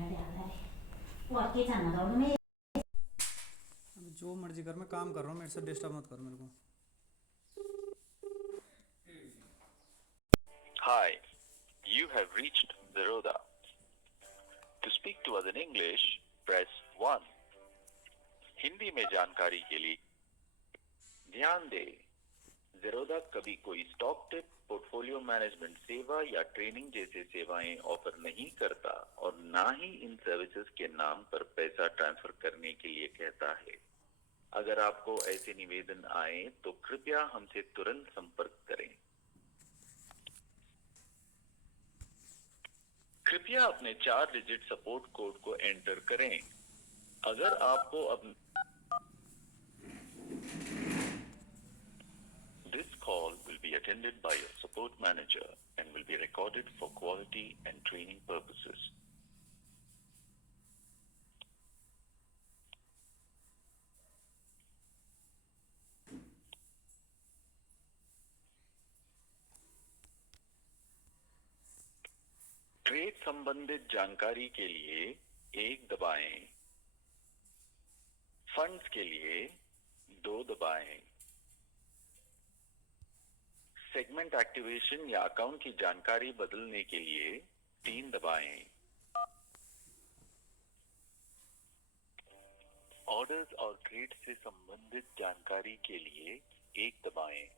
अभी जो मर्जी कर, मैं काम कर रहा हूँ, मेरे से डिस्टर्ब मत करो मेरे को। Hi, you have reached Zerodha. To speak to us in English, press 1. Hindi में जानकारी के लिए ध्यान दें। ज़ेरोधा कभी कोई स्टॉक टिप, पोर्टफोलियो मैनेजमेंट सेवा या ट्रेनिंग जैसे सेवाएं ऑफर नहीं करता और ना ही इन सर्विसेज के नाम पर पैसा ट्रांसफर करने के लिए कहता है। अगर आपको ऐसे निवेदन आए तो कृपया हमसे तुरंत संपर्क करें। कृपया अपने 4 डिजिट सपोर्ट कोड को एंटर करें। अगर आपको अपने This call will be attended by your support manager and will be recorded for quality and training purposes. Trade संबंधित जानकारी के लिए 1 दबाएं। फंड्स के लिए 2 दबाएं। सेगमेंट एक्टिवेशन या अकाउंट की जानकारी बदलने के लिए 3 दबाएं। ऑर्डर्स और ट्रेड से संबंधित जानकारी के लिए 1 दबाएं।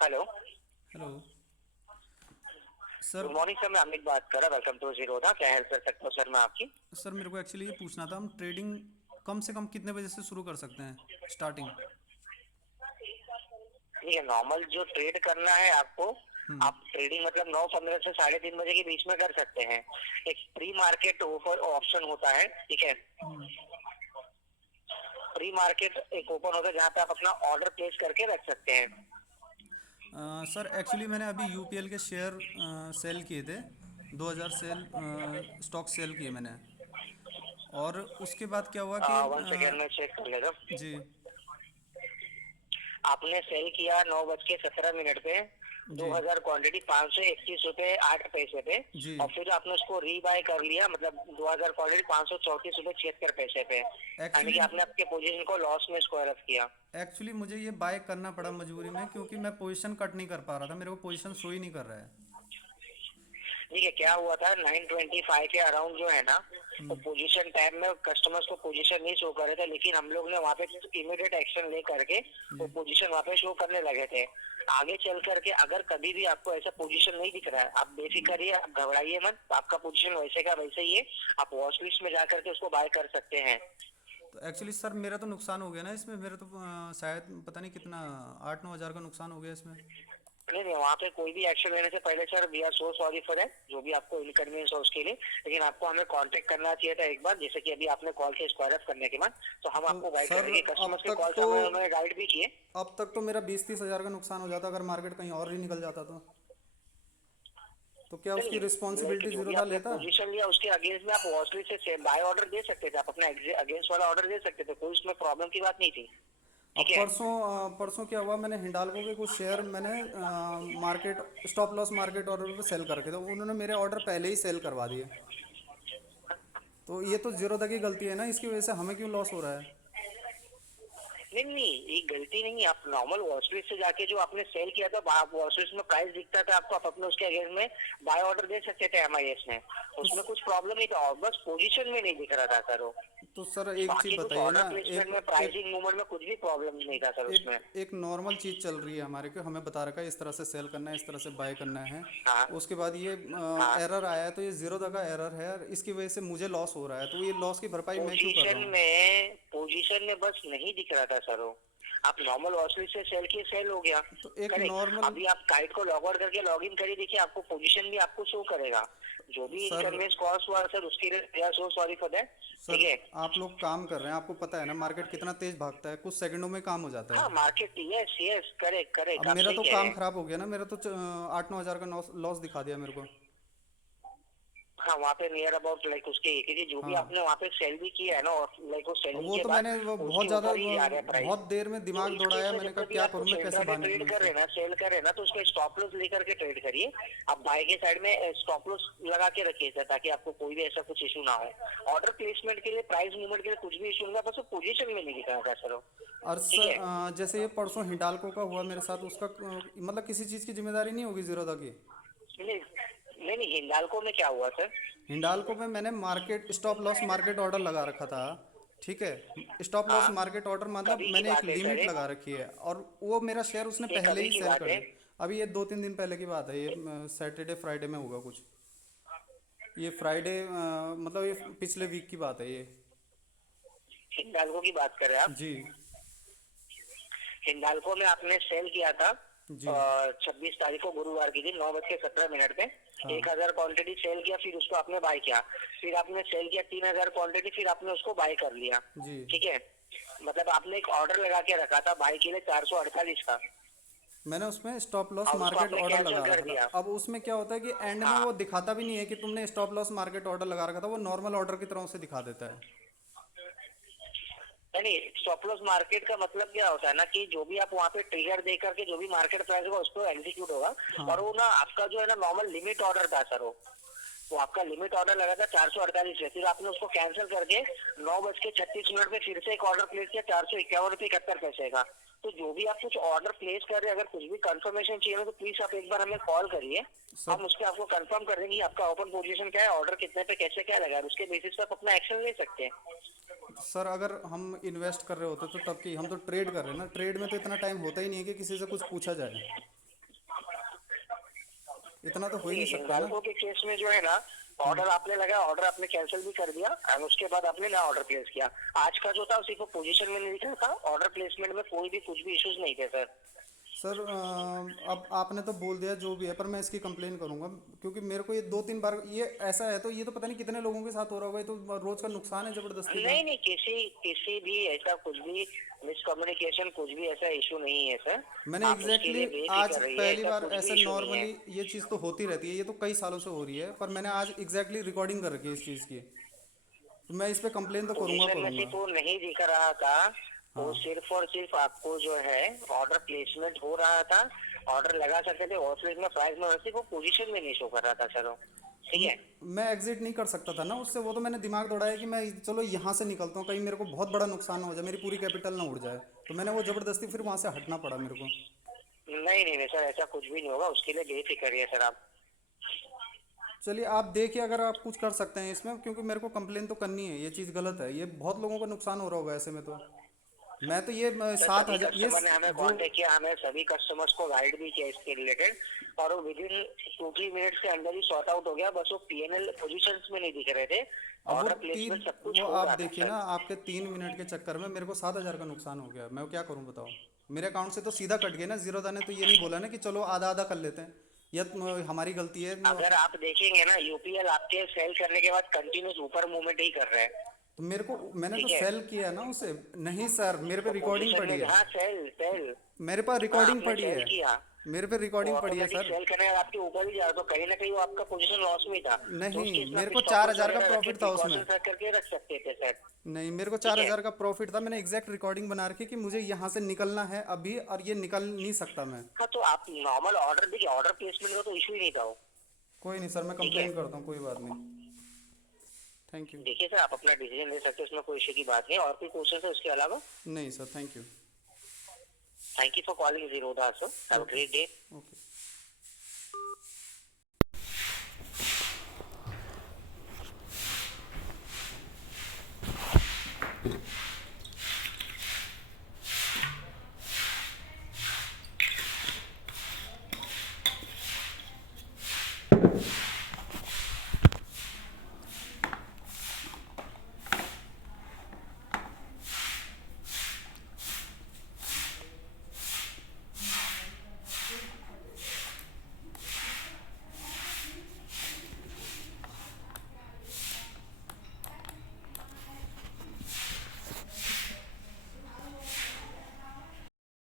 Hello, hello sir. Good morning sir. मैं अमित बात कर रहा। Welcome to Zerodha. क्या हेल्प कर सकता हूँ सर मैं आपकी? सर मेरे को एक्चुअली ये पूछना था, हम ट्रेडिंग कम से कम कितने बजे से शुरू कर सकते हैं स्टार्टिंग? ये नॉर्मल जो ट्रेड करना है आपको, हम्म। आप ट्रेडिंग मतलब 9:15 से 3:30 बजे के बीच में कर सकते हैं। एक प्री मार्केट ओपन ऑप्शन होता है, ठीक है। हम्म। प्री मार्केट एक ओपन होता है जहाँ पे आप अपना ऑर्डर प्लेस करके रख सकते हैं। सर एक्चुअली मैंने अभी यूपीएल के शेयर सेल किए थे, 2000 सेल स्टॉक सेल किए मैंने। और उसके बाद क्या हुआ कि 1 सेकेंड में चेक कर लेगा। जी। आपने सेल किया 9:17 पे, जी 2000 क्वांटिटी 531 रुपए 8 पैसे पे, जी। और फिर आपने उसको रीबाय कर लिया, मतलब 2000 क्वांटिटी 534 रुपए 76 पैसे पे, यानी कि एक्चुअली आपने आपके पोजीशन को लॉस में स्क्वायर ऑफ किया। एक्चुअली मुझे ये बाय करना पड़ा मजबूरी में, क्योंकि मैं पोजीशन कट नहीं कर पा रहा था, मेरे को पोजीशन शो ही नहीं कर रहा है। ठीक है, क्या हुआ था 925 के अराउंड जो है ना, तो हम्म। पोजीशन टैब में कस्टमर्स को पोजीशन नहीं शो कर रहे थे, लेकिन हम लोग ने वहाँ पे इमीडिएट एक्शन ले करके वो जी। पोजीशन वहाँ पे शो करने लगे थे। आगे चल करके अगर कभी भी आपको ऐसा पोजीशन नहीं दिख रहा है, आप बेफिक्र रहिए, आप घबराइए मत, आपका पोजीशन वैसे का वैसे ही है, आप वॉच लिस्ट में जा करके उसको बाय कर सकते हैं। तो एक्चुअली सर मेरा तो नुकसान हो गया ना इसमें, मेरा तो शायद पता नहीं कितना 8-9 हज़ार का नुकसान हो गया इसमें। नहीं नहीं, वहाँ पे कोई भी एक्शन लेने से पहले sir we are so sorry for that, जो भी आपको इनकन्वीनियंस हो उसके लिए, लेकिन आपको हमें कांटेक्ट करना चाहिए था एक बार, जैसे कि अभी आपने कॉल किया स्क्वायर ऑफ करने के बाद, तो हम तो आपको गाइड कर सर देंगे, अब कस्टमर्स के तक कॉल से तो हमें गाइड भी किए। अब तक तो मेरा 20-30 हज़ार का नुकसान हो जाता अगर मार्केट कहीं और ही निकल जाता तो क्या उसकी नहीं, रिस्पॉन्सिबिलिटी जो भी जीरो था आपने लेता? पोजीशन लिया उसके अगेंस्ट में आप वॉचली से बाय ऑर्डर दे सकते थे, आप अपना अगेंस्ट वाला ऑर्डर दे सकते थे, कोई उसमें प्रॉब्लम की बात नहीं थी। अब ठीक है। परसों क्या हुआ, मैंने हिंडाल्को के कुछ शेयर मैंने market stop loss market order पे सेल करके, तो उन्होंने मेरे ऑर्डर पहले ही सेल करवा दिए। तो ये तो जीरो तक की गलती है ना, इसकी वजह से हमें क्यों लॉस हो रहा है? नहीं नहीं, ये गलती नहीं है, आप नॉर्मल वॉचलिस्ट से जाके जो आपने सेल किया था, वॉचलिस्ट में प्राइस दिखता था आपको, आप अपने उसके अगेंस्ट में बाय ऑर्डर दे सकते थे एमआईएस में, तो उसमें कुछ प्रॉब्लम नहीं था, और बस पोजीशन में नहीं दिख रहा था सर वो। तो सर एक चीज़ बाकी कुछ बताइए ऑर्डर ना, प्लेसमेंट एक में, एक प्राइसिंग मूवमेंट में कुछ भी प्रॉब्लम नहीं था सर एक उसमें। एक नॉर्मल चीज़ चल रही है हमारे को, हमें बता रखा है इस तरह से सेल करना है, इस तरह से बाय करना है। हाँ उसके बाद ये हाँ। एरर आया है, तो ये जीरो तक का एरर है, और इसकी वजह से मुझे लॉस हो रहा है, तो ये लॉस की भरपाई मैं क्यों कर रहा हूँ? पोजीशन में बस नहीं दिख रहा था सर वो, आप नॉर्मल वॉचलिस्ट से सेल किए, सेल हो गया। तो एक करेक्ट, नॉर्मल अभी आप काइट को लॉग आउट करके लॉग इन करिए, देखिए आपको पोजीशन भी आपको शो करेगा, जो भी सर इनकन्वीनियंस कॉस्ट हुआ सर उसके लिए सो सॉरी फॉर दैट। ठीक सर है। आप लोग काम कर रहे हैं, आपको पता है ना मार्केट कितना तेज भागता है, कुछ सेकंडों में काम हो जाता हाँ है। मार्केट, यस यस, करेक्ट अब करेक्ट, आप मेरा सही तो कह रहे काम हैं। खराब हो गया ना, मेरा तो 8-9 हज़ार का लॉस दिखा दिया मेरे को। हाँ वहाँ पे नियर अबाउट लाइक उसके, क्योंकि जो भी हाँ, आपने वहाँ पे सेल भी किया है ना, और लाइक वो अब सेलिंग वो के तो बाद मैंने वो बहुत उसके ज़्यादा ऊपर ही जा रहा है प्राइस। बहुत देर में तो दिमाग इस केस दौड़ाया, में मैंने जब कहा भी क्या आप करूँ, कुछ मैं कैसे इंट्राडे बाहर ट्रेड निकलूँ कर रहे इससे। हैं ना, सेल कर रहे हैं ना, तो उसका स्टॉप लॉस लेकर के ट्रेड करिए। आप बाय के साइड में स्टॉप लॉस लगा के रखिए सर, ताकि आपको कोई भी ऐसा कुछ इशू ना हो। ऑर्डर प्लेसमेंट के लिए, प्राइस मूवमेंट के लिए कुछ भी इशू नहीं, बस पोजीशन में नहीं दिखा था सर वो। और ठीक सर है। जैसे ये परसों हिंडाल्को का हुआ मेरे साथ, उसका मतलब किसी चीज़ की जिम्मेदारी नहीं होगी जीरो तक की? नहीं नहीं नहीं, हिंडाल्को में क्या हुआ सर? हिंडाल्को में मैंने market stop loss market order लगा रखा था। ठीक है, स्टॉप लॉस हाँ, मार्केट ऑर्डर मतलब कभी की मैंने एक बात है सर लिमिट ये लगा रखी है, और वो मेरा शेयर उसने ये पहले कभी ही की सेल बात कर है? दिया। अभी ये 2-3 दिन पहले की बात है, ये सैटरडे फ्राइडे में होगा कुछ। ये फ्राइडे मतलब ये पिछले वीक की बात है ये। हिंडाल्को की बात कर रहे हैं आप? जी हिंडाल्को में आपने सेल किया था जी। 26 तारीख को, गुरुवार की दिन 9:17 पे हाँ 1000 क्वांटिटी सेल किया, फिर उसको आपने बाय किया, फिर आपने सेल किया 3000 क्वांटिटी, फिर आपने उसको बाय कर लिया। जी। ठीक है, मतलब आपने एक ऑर्डर लगा के रखा था बाय के लिए 448 का, मैंने उसमें स्टॉप लॉस और उसको मार्केट आपने ऑर्डर कैंसिल लगा कर रखा दिया। था। अब उसमें क्या होता है कि एंड में हाँ वो दिखाता भी नहीं है कि तुमने स्टॉप लॉस मार्केट ऑर्डर लगा रखा था, वो नॉर्मल ऑर्डर की तरह से दिखा देता है। नहीं, स्टॉप लॉस मार्केट का मतलब क्या होता है ना, कि जो भी आप वहाँ पे ट्रिगर दे करके जो भी मार्केट प्राइस होगा उसको एग्जीक्यूट होगा, हाँ और वो ना आपका जो है ना नॉर्मल लिमिट ऑर्डर था सर वो आपका लिमिट ऑर्डर लगा था 448 है, फिर आपने उसको कैंसिल करके 9:36 पे फिर से एक ऑर्डर प्लेस किया 451 रुपये 71 पैसे का। तो जो भी आप कुछ ऑर्डर प्लेस कर रहे हैं, अगर कुछ भी कंफर्मेशन चाहिए हो तो प्लीज आप एक बार हमें कॉल करिए, सर हम उस पर आपको कंफर्म कर देंगे कि आपका ओपन पोजीशन क्या है, ऑर्डर कितने पे कैसे क्या लगा है, उसके बेसिस पे आप अपना एक्शन ले सकते हैं। सर अगर हम इन्वेस्ट कर रहे होते तो तब की, हम तो ट्रेड कर रहे हैं ना, ट्रेड में तो इतना टाइम होता ही नहीं है कि किसी से कुछ पूछा जाए, इतना तो हो ही नहीं सकता ना। हिंडाल्को के केस में जो है ना, ऑर्डर आपने लगाया, ऑर्डर आपने कैंसिल भी कर दिया, और उसके बाद आपने नया ऑर्डर प्लेस किया। आज का जो था सिर्फ पोजीशन में नहीं दिखा था, ऑर्डर प्लेसमेंट में कोई भी कुछ भी इश्यूज नहीं थे सर। सर अब आपने तो बोल दिया जो भी है, पर मैं इसकी कंप्लेन करूंगा, क्योंकि मेरे को ये 2-3 बार ये ऐसा है, तो ये तो पता नहीं कितने लोगों के साथ हो रहा होगा, ये तो रोज का नुकसान है जबरदस्ती का। नहीं नहीं, किसी किसी भी ऐसा कुछ भी मिसकम्युनिकेशन, कुछ भी ऐसा इशू नहीं है सर। मैंने आप उसके एग्जैक्टली लिए आज बेफिक्र रहिए, पहली ऐसा बार कुछ भी ऐसे इशू नहीं है। नॉर्मली ये चीज़ तो होती रहती है, ये तो कई सालों से हो रही है, पर मैंने आज एग्जैक्टली रिकॉर्डिंग कर रखी है इस चीज़ की, तो मैं इस पे कंप्लेन तो करूंगा पोजीशन में करूंगा। सिर्फ वो नहीं दिख रहा था, वो हाँ सिर्फ और सिर्फ आपको जो है ऑर्डर प्लेसमेंट हो रहा था, ऑर्डर लगा सकते थे, ऑफलाइन में प्राइस में वैसे वो पोजीशन में नहीं शो कर रहा था सर वो। ठीक है। मैं एग्जिट नहीं कर सकता था ना उससे, वो तो मैंने दिमाग दौड़ाया कि मैं चलो यहाँ से निकलता हूँ, कहीं मेरे को बहुत बड़ा नुकसान हो जाए, मेरी पूरी कैपिटल ना उड़ जाए, तो मैंने वो ज़बरदस्ती फिर वहाँ से हटना पड़ा मेरे को। नहीं नहीं नहीं सर, ऐसा कुछ भी नहीं होगा, उसके लिए बेफिक्र रहिए सर आप। चलिए आप देखिए अगर आप कुछ कर सकते हैं इसमें, क्योंकि मेरे को कंप्लेन तो करनी है, ये चीज़ गलत है, ये बहुत लोगों को नुकसान हो रहा होगा ऐसे में तो। मैं तो ये सर सात सभी हजार ये कस्टमर ने हमें जो कांटेक्ट किया, हमें सभी कस्टमर्स को गाइड भी किया इसके रिलेटेड, और वो विद इन 2-3 मिनट्स के अंदर ही सॉर्ट आउट हो गया। बस वो पीएनएल पोजीशंस में नहीं दिख रहे थे, अब वो ऑर्डर तीन प्लेसमेंट सब कुछ वो हो आप रहा था देखिए सर। ना, आपके 3 मिनट के चक्कर में मेरे को 7 हजार का नुकसान हो गया, मैं क्या करूं बताओ। मेरे अकाउंट से तो सीधा कट गया ना, जीरोधा ने तो ये नहीं बोला ना कि चलो आधा आधा कर लेते हैं, या हमारी गलती है अगर आप देखेंगे ना, यूपीएल आपके सेल करने के बाद कंटिन्यूस ऊपर मूवमेंट ही कर रहा है। तो मेरे को, मैंने तो ठीक है। सेल किया ना उसे। नहीं सर, मेरे पे तो रिकॉर्डिंग पोजीशन पड़ी में, है, हाँ सेल सेल, मेरे पास हाँ रिकॉर्डिंग आपने पड़ी सेल है, किया, मेरे पे वो रिकॉर्डिंग पड़ी है ऑटोमेटिक सर। सेल करने के बाद आपके ऊपर ही जा रहा, तो कहीं ना कहीं वो आपका पोजीशन लॉस में ही था। तो नहीं, उस केस में मेरे आप को स्टॉप चार लॉस हजार का वगैरह रख के प्रॉफिट था उसमें। प्रिकॉशन रख करके रख सकते थे सर। नहीं, मेरे को ठीक चार है। हजार का प्रॉफिट था, मैंने एग्जैक्ट रिकॉर्डिंग बना रखी कि मुझे यहाँ से निकलना है अभी, और ये निकल नहीं सकता मैं। हाँ तो आप नॉर्मल ऑर्डर देखिए, ऑर्डर प्लेसमेंट का तो इशू ही नहीं था वो। कोई नहीं सर, मैं ठीक है। कंप्लेन करता हूँ, कोई बात नहीं। Thank you. देखिए सर, आप अपना डिसीजन ले सकते हैं, उसमें कोई इशू की बात नहीं। और कोई क्वेश्चन है उसके अलावा? नहीं sir, thank you. Thank you for calling Zerodha sir, have a great day. Okay.